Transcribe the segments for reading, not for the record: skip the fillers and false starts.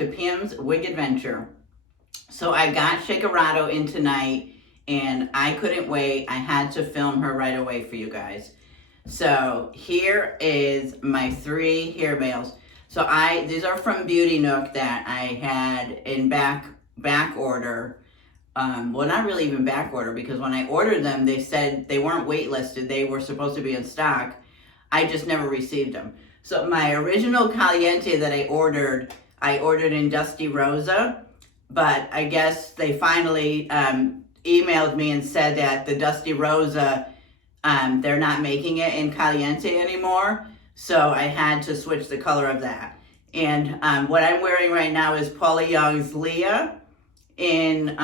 to Pam's Wig Adventure. So I got Shakerato in tonight and I couldn't wait. I had to film her right away for you guys. So here is my 3 hair mails. So these are from Beauty Nook that I had in back order. Well, not really even back order, because when I ordered them, they said they weren't waitlisted. They were supposed to be in stock. I just never received them. So my original Caliente that I ordered in Dusty Rosa, but I guess they finally emailed me and said that the Dusty Rosa, they're not making it in Caliente anymore. So I had to switch the color of that. And what I'm wearing right now is Paula Young's Leah in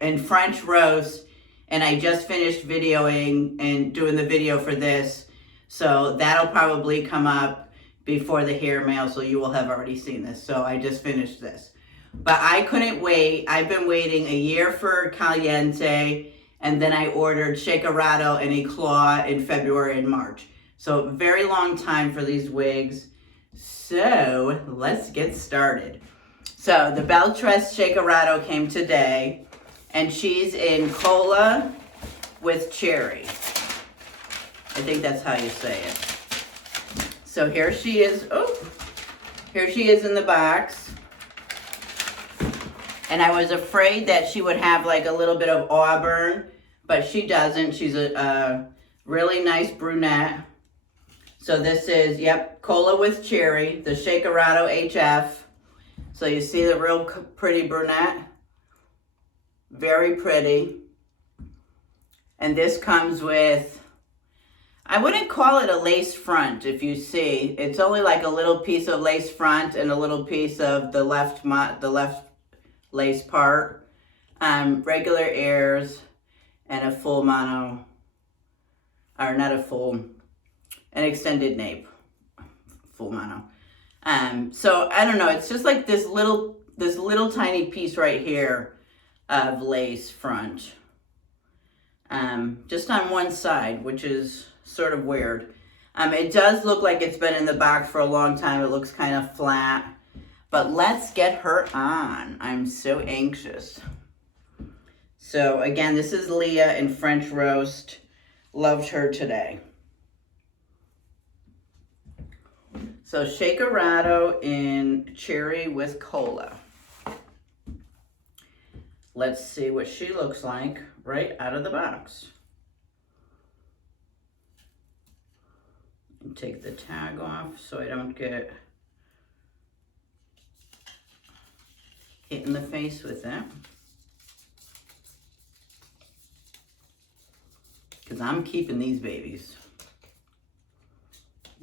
French Roast. And I just finished videoing and doing the video for this. So that'll probably come up before the hair mail, so you will have already seen this. So I just finished this. But I couldn't wait. I've been waiting a year for Caliente, and then I ordered Shakerato and Eclat in February and March. So very long time for these wigs. So let's get started. So the Belle Tress Shakerato came today, and she's in Cola with Cherry. I think that's how you say it. So here she is. Oh, here she is in the box. And I was afraid that she would have like a little bit of auburn, but she doesn't. She's a really nice brunette. So this is, yep, Cola with Cherry, the Shakerato HF. So you see the real pretty brunette. Very pretty. And this comes with, I wouldn't call it a lace front. If you see, it's only like a little piece of lace front and a little piece of the left lace part. Regular airs and a full mono, or not a full, an extended nape, full mono. So I don't know. It's just like this little tiny piece right here of lace front. Just on one side, which is sort of weird. It does look like it's been in the box for a long time. It looks kind of flat, but let's get her on. I'm so anxious. So again, this is Leah in French Roast. Loved her today. So Shakerato in Cherry with Cola. Let's see what she looks like right out of the box. Take the tag off so I don't get hit in the face with it. Because I'm keeping these babies.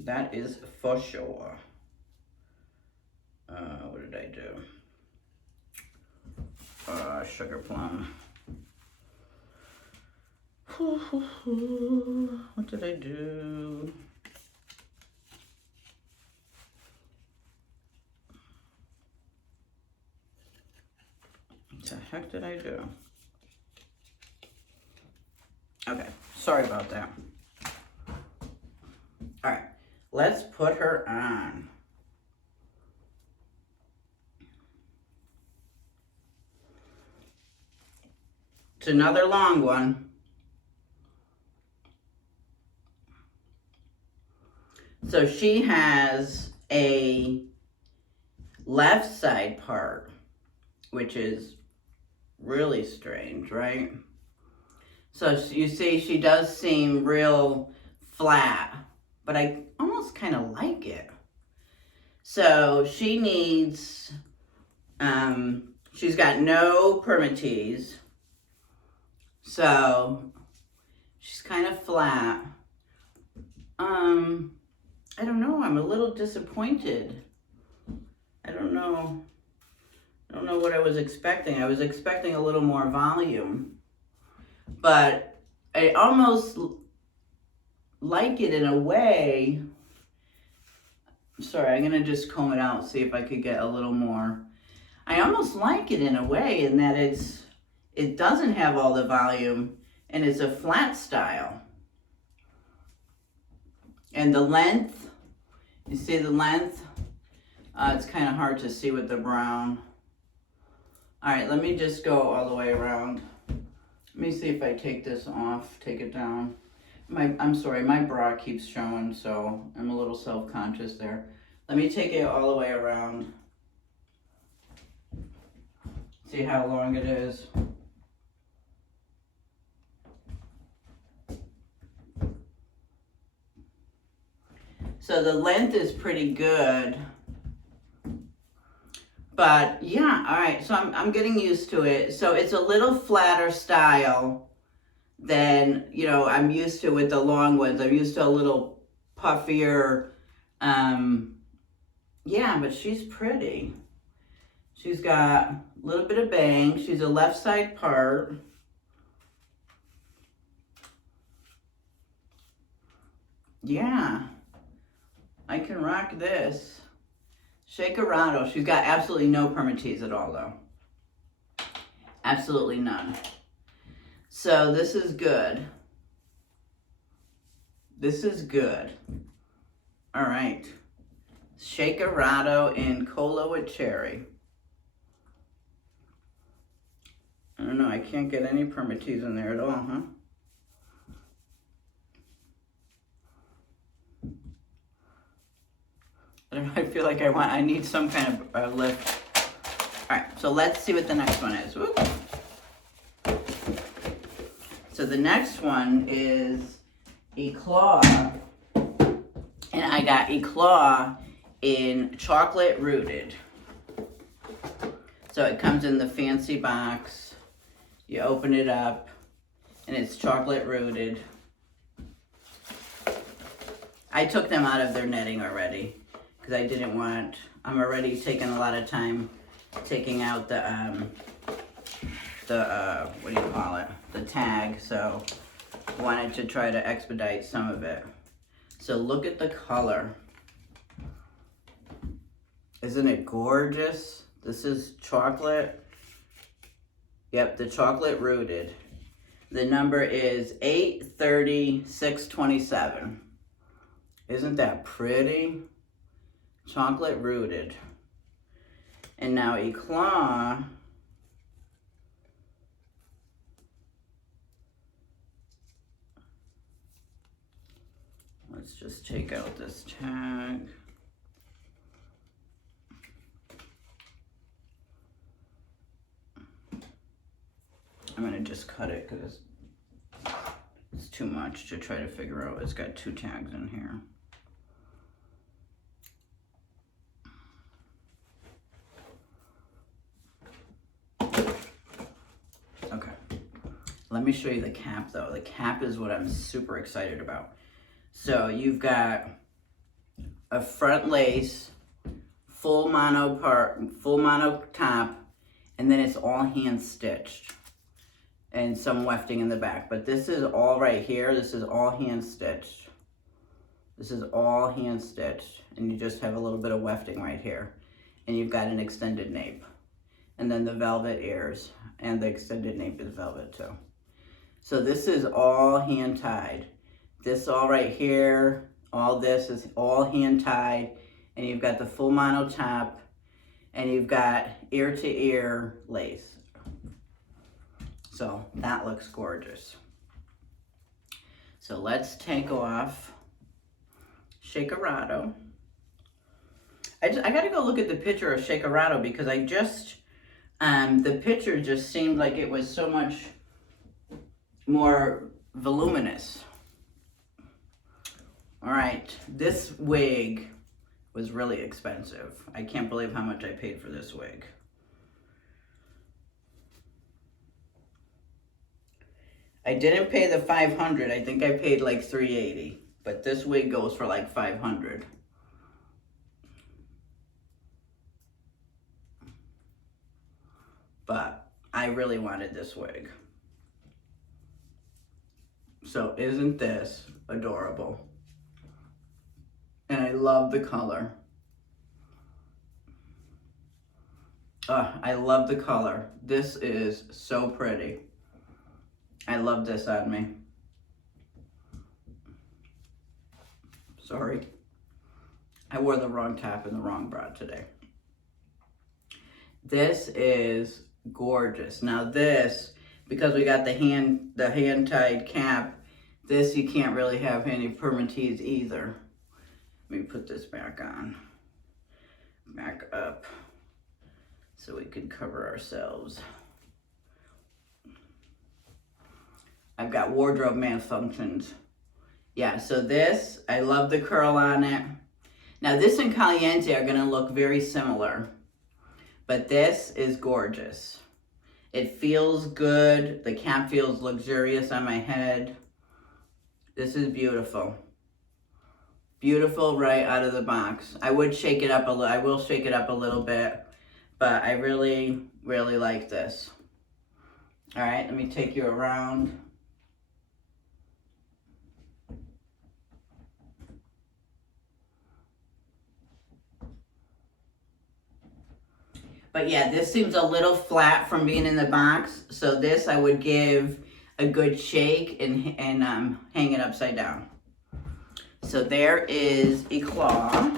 That is for sure. What did I do? Sugar plum. What did I do? What the heck did I do? Okay, sorry about that. All right, let's put her on. It's another long one. So she has a left side part, which is really strange, right? So you see, she does seem real flat, but I almost kind of like it. So she needs, she's got no permatease. So she's kind of flat. I don't know, I'm a little disappointed. I don't know what I was expecting. I was expecting a little more volume, but I almost like it in a way. Sorry, I'm gonna just comb it out, see if I could get a little more. I almost like it in a way in that it doesn't have all the volume and it's a flat style. And the length, you see the length? It's kind of hard to see with the brown. All right, let me just go all the way around. Let me see if I take this off, take it down. I'm sorry, my bra keeps showing, so I'm a little self-conscious there. Let me take it all the way around. See how long it is. So the length is pretty good. But yeah, all right, so I'm getting used to it. So it's a little flatter style than, you know, I'm used to with the long ones. I'm used to a little puffier, yeah, but she's pretty. She's got a little bit of bang. She's a left side part. Yeah, I can rock this. Shakerato. She's got absolutely no permatease at all, though. Absolutely none. So this is good. This is good. All right. Shakerato in Cola with Cherry. I don't know. I can't get any permatease in there at all, huh? I don't know. I feel like I need some kind of lift. All right. So let's see what the next one is. Whoop. So the next one is Eclat, and I got Eclat in Chocolate Rooted. So it comes in the fancy box. You open it up, and it's Chocolate Rooted. I took them out of their netting already, because I didn't want, I'm already taking a lot of time taking out the what do you call it? The tag, so wanted to try to expedite some of it. So look at the color. Isn't it gorgeous? This is chocolate. Yep, the Chocolate Rooted. The number is 830-627. Isn't that pretty? Chocolate Rooted. And now Eclat. Let's just take out this tag. I'm gonna just cut it because it's too much to try to figure out. It's got two tags in here. Okay, let me show you the cap though. The cap is what I'm super excited about. So you've got a front lace, full mono top, and then it's all hand stitched and some wefting in the back. But this is all right here. This is all hand stitched. This is all hand stitched, and you just have a little bit of wefting right here. And you've got an extended nape, and then the velvet ears, and the extended nape is velvet too. So this is all hand tied. This all right here, all this is all hand tied, and you've got the full mono top, and you've got ear to ear lace. So that looks gorgeous. So let's take off Shakerato. I gotta go look at the picture of Shakerato because I just, the picture just seemed like it was so much more voluminous. All right, this wig was really expensive. I can't believe how much I paid for this wig. I didn't pay the $500. I think I paid like $380, but this wig goes for like $500. But I really wanted this wig. So isn't this adorable? And I love the color. I love the color. This is so pretty. I love this on me. Sorry. I wore the wrong top and the wrong bra today. This is gorgeous. Now this, because we got the hand-tied cap, this you can't really have any permatease either. Let me put this back on. Back up. So we can cover ourselves. I've got wardrobe malfunctions. Yeah, so this, I love the curl on it. Now this and Caliente are gonna look very similar, but this is gorgeous. It feels good. The cap feels luxurious on my head. This is beautiful. Beautiful right out of the box. I would shake it up a little. I will shake it up a little bit, but I really, really like this. All right, let me take you around. But yeah, this seems a little flat from being in the box. So this I would give a good shake and hang it upside down. So there is Eclat.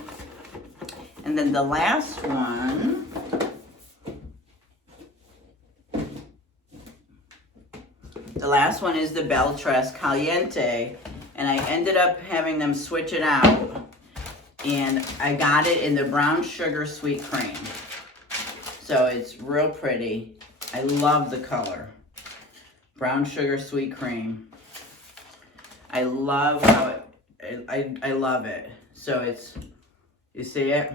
And then the last one, is the Belle Tress Caliente. And I ended up having them switch it out. And I got it in the brown sugar sweet cream. So it's real pretty. I love the color. Brown sugar sweet cream. I love how it, I love it. So it's, you see it?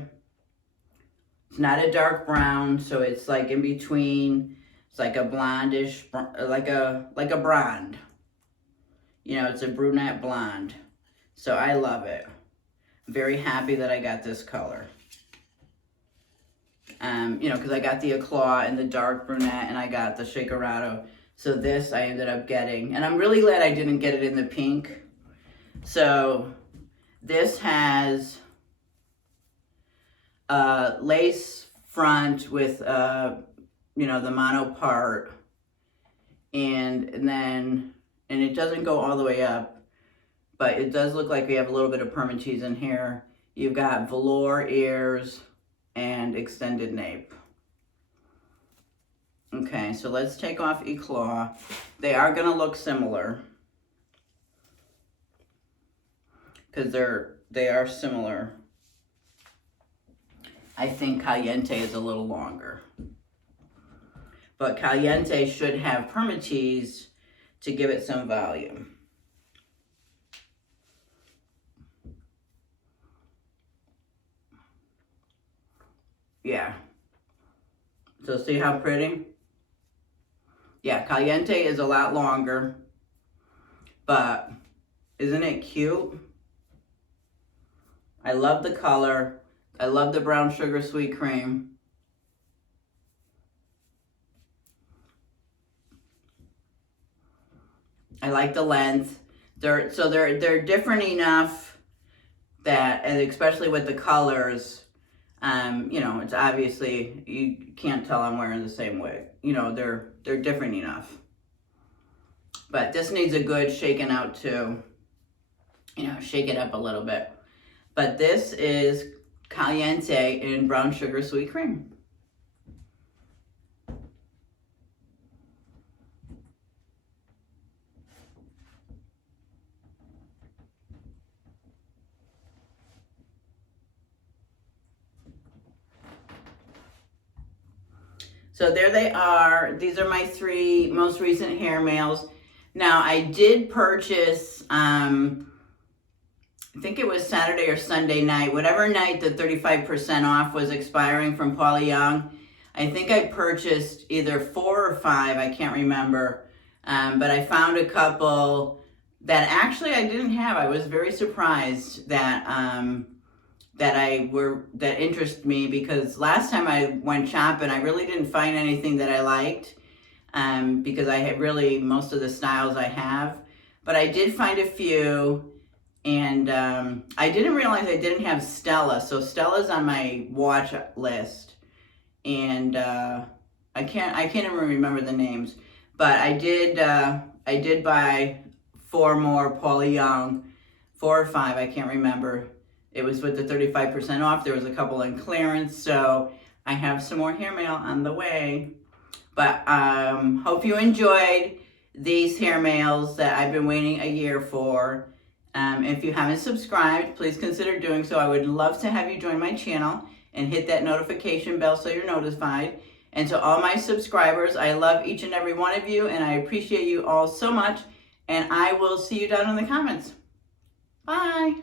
It's not a dark brown, so it's like in between. It's like a blondish, like a blonde. You know, it's a brunette blonde. So I love it. I'm very happy that I got this color. You know, because I got the Eclat and the dark brunette, and I got the Shakerato. So this I ended up getting, and I'm really glad I didn't get it in the pink. So this has lace front with, you know, the mono part, and it doesn't go all the way up, but it does look like we have a little bit of permatease in here. You've got velour ears and extended nape. Okay, so let's take off Eclat. They are gonna look similar because they are similar. I think Caliente is a little longer, but Caliente should have permatease to give it some volume. Yeah. So see how pretty? Yeah, Caliente is a lot longer, but isn't it cute? I love the color. I love the brown sugar sweet cream. I like the length. They're different enough that, and especially with the colors, you know, it's obviously, you can't tell I'm wearing the same wig. You know, they're different enough. But this needs a good shaking out too. You know, shake it up a little bit. But this is Caliente in brown sugar sweet cream. So there they are. These are my 3 most recent hair mails. Now I did purchase, I think it was Saturday or Sunday night, whatever night the 35% off was expiring from Paula Young. I think I purchased either 4 or 5, I can't remember. But I found a couple that actually I didn't have. I was very surprised that that interest me, because last time I went shopping, I really didn't find anything that I liked, because I had really most of the styles I have, but I did find a few, and I didn't realize I didn't have Stella. So Stella's on my watch list, and I can't even remember the names, but I did buy 4 more Paula Young, 4 or 5, I can't remember. It was with the 35% off. There was a couple in clearance, so I have some more hair mail on the way. But hope you enjoyed these hair mails that I've been waiting a year for. If you haven't subscribed, please consider doing so. I would love to have you join my channel and hit that notification bell so you're notified. And to all my subscribers, I love each and every one of you, and I appreciate you all so much. And I will see you down in the comments. Bye.